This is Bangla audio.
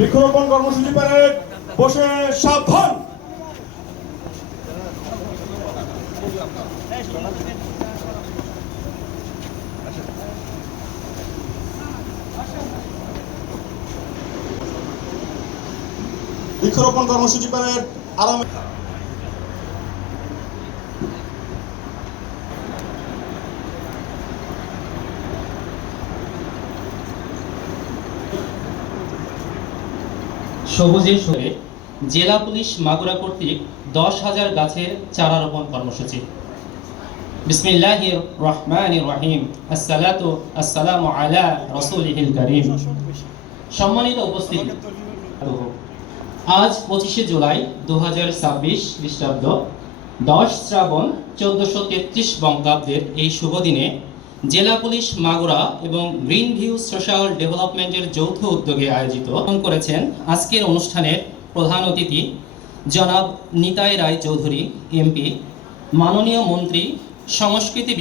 বৃক্ষরোপণ কর্মসূচি প্যারেড বসে সাবধান। বৃক্ষরোপণ কর্মসূচি প্যারেড আরামে। সবুজের সঙ্গে জেলা পুলিশ মাগুরা কর্তৃক 10,000 গাছের চারা রোপণ কর্মসূচি। বিসমিল্লাহির রহমানির রহিম। আসসালাতু আসসালামু আলা রাসূলিহিল কারীম। সম্মানিত উপস্থিতি, আজ 25শে জুলাই 2026 খ্রিস্টাব্দ 10 শ্রাবণ 1433 বঙ্গাব্দের এই শুভ দিনে জেলা পুলিশ মাগুরা এবং গ্রিন ভিউ সোশ্যাল ডেভেলপমেন্টের যৌথ উদ্যোগে আয়োজিত করেছেন আজকের অনুষ্ঠানের প্রধান অতিথি জনাব নিতাই রায় চৌধুরী এমপি, মাননীয় মন্ত্রী সংস্কৃতি